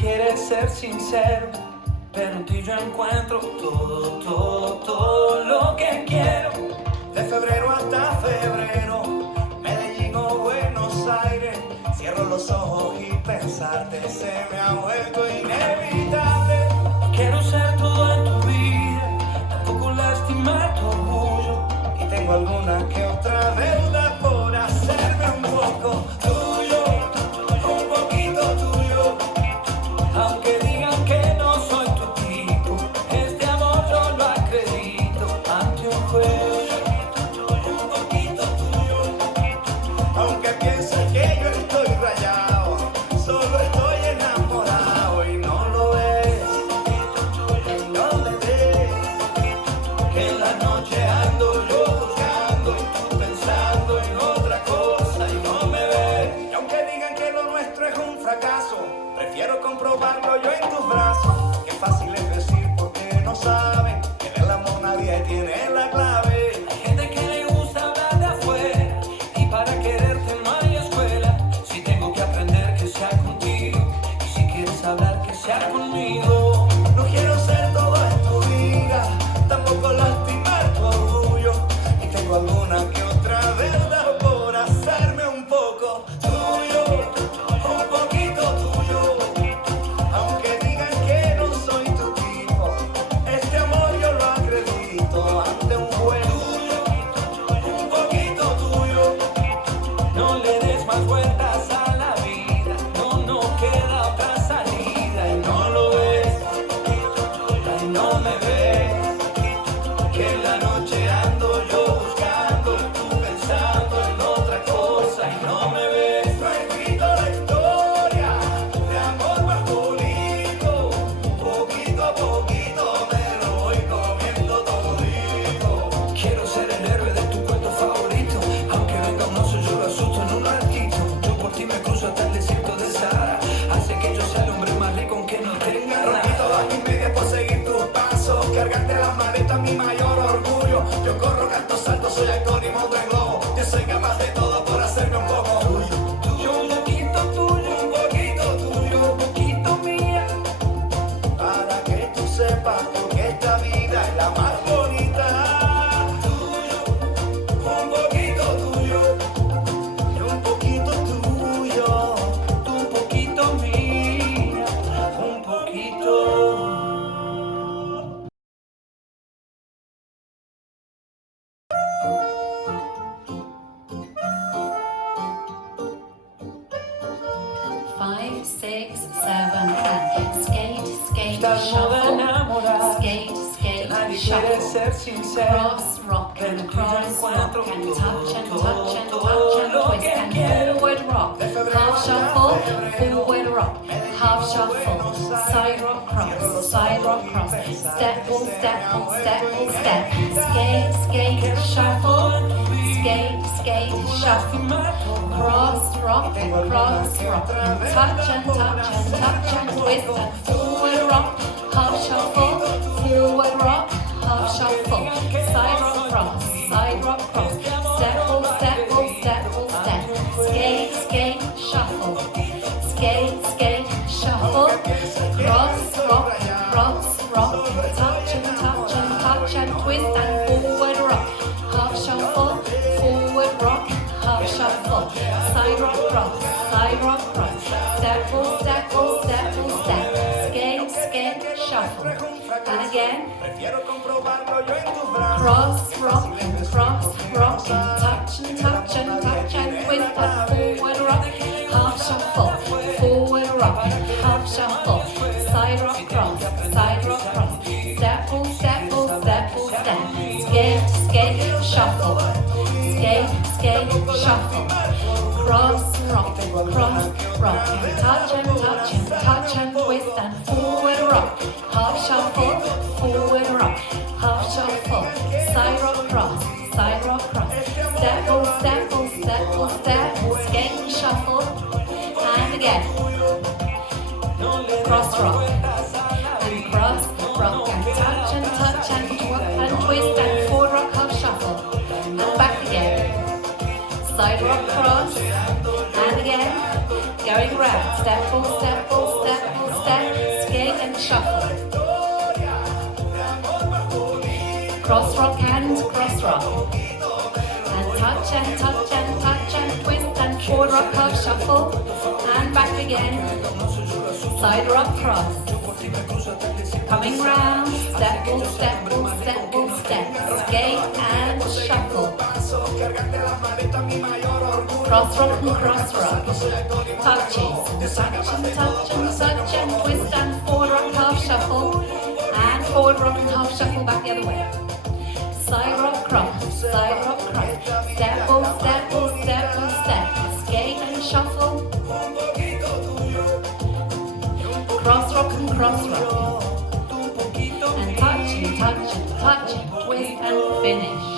quiere ser sincero, pero en ti yo encuentro todo lo que quiero. De febrero hasta febrero, Medellín o Buenos Aires, cierro los ojos y pensarte se me ha vuelto inevitable. Quiero ser todo en tu vida, tampoco lastimar tu orgullo. Y tengo alguna que otra deuda por hacerme un poco tuyo, un poquito tuyo. Aunque digan que no soy tu tipo, este amor yo lo acredito ante un juez. Un poquito tuyo, aunque pienses que yo estoy rayado, solo estoy enamorado y no lo ves, no le ves, que en la noche ando yo buscando y tú pensando en otra cosa y no me ves. Y aunque digan que lo nuestro es un fracaso, prefiero comprobarlo yo en tus brazos. Qué fácil es decir porque no saben que en el amor nadie tiene la clave. Hay gente que le gusta hablar de afuera y para quererte no hay escuela. Si tengo que aprender que sea contigo y si quieres hablar que sea conmigo. No quiero ser todo en tu vida, tampoco lastimar tu orgullo. Y tengo alguna que otra deuda por hacerme un poco tuyo, un poquito tuyo. Aunque digan que no soy tu tipo, este amor yo lo acredito ante un juez. Un poquito tuyo, No le des más vueltas a la vida, no queda otra salida y no lo ves, y no me ves, que en la noche ando yo buscando y tú pensando en otra cosa y no me ves. No he escrito la historia de amor más bonito, poquito a poquito me lo voy comiendo todito. Quiero ser el héroe de tu cuento favorito, aunque venga un oso yo lo asusto en un ratito. Yo por ti me cruzo hasta el desierto de Sahara, hace que yo sea el hombre más rico aunque no tenga Rompí nada. todas mis medias por seguir tus pasos, cargarte las maletas mi mayor orgullo. Yo corro, canto, salto, soy actor y monto en globo. Yo soy capaz de todo por hacerme un poco tuyo, Un poquito tuyo, un poquito tuyo, un poquito mía. para que tú sepas porque esta vida es la más bonita. Tuyo, un poquito tuyo, y un poquito tuyo, Tú un poquito mía, un poquito. Five, six, seven, and skate, skate, Estás moda shuffle, enamorada, skate, que skate, nadie quiere shuffle, ser sincero, cross, rock, pero and en ti yo cross, encuentro rock, and touch, and touch, and touch, todo and lo twist, que and quiero. forward rock, half shuffle, forward rock, half shuffle, side rock, cross, step, pull, step, pull, step, pull, step, skate, skate, shuffle, skate, skate, shuffle, cross, rock, and touch, and touch, and touch, and twist, and forward rock, half shuffle, forward rock, half shuffle, side rock, cross, step, pull, step, pull, step, pull, step, skate, skate, shuffle, skate, skate, shuffle, cross, rock, and touch, and touch, and touch, and twist, and forward rock, half shuffle, forward rock, half shuffle, side rock, cross, step, pull, step, pull, step, pull, step, skate, skate, shuffle, and again, prefiero comprobarlo yo en tus brazos. cross, rock, and touch, and touch, and touch, and twist, and forward rock, half shuffle, forward rock, half shuffle, side rock, cross, step, pull, step, pull, step, pull, step, skate, skate, shuffle, skate, skate, shuffle, cross, rock, and touch, and touch, and touch, and twist, and forward rock, half shuffle, forward rock, half shuffle, side rock, cross, step, pull, step, pull, step, pull, step, skate, and shuffle, and again, cross rock, and cross, rock, and touch, and twist, and forward rock, half shuffle, and back again, side rock, cross, and again, going round, step, pull, step, pull, step, pull, step, cross rock and cross rock. And touch and touch and touch and twist and forward rock half shuffle. And back again. Side rock cross. Coming round, step, ball, step, ball, step, ball, step. Skate and shuffle. Cross rock and cross rock. Touches, touch and touch and touch and twist and forward rock half shuffle. And forward rock and half shuffle back the other way. Side rock cross, side rock cross. Step, ball, step, ball, step, ball, step. Skate and shuffle. Cross rock and cross rock. And touch and touch and touch and twist and finish.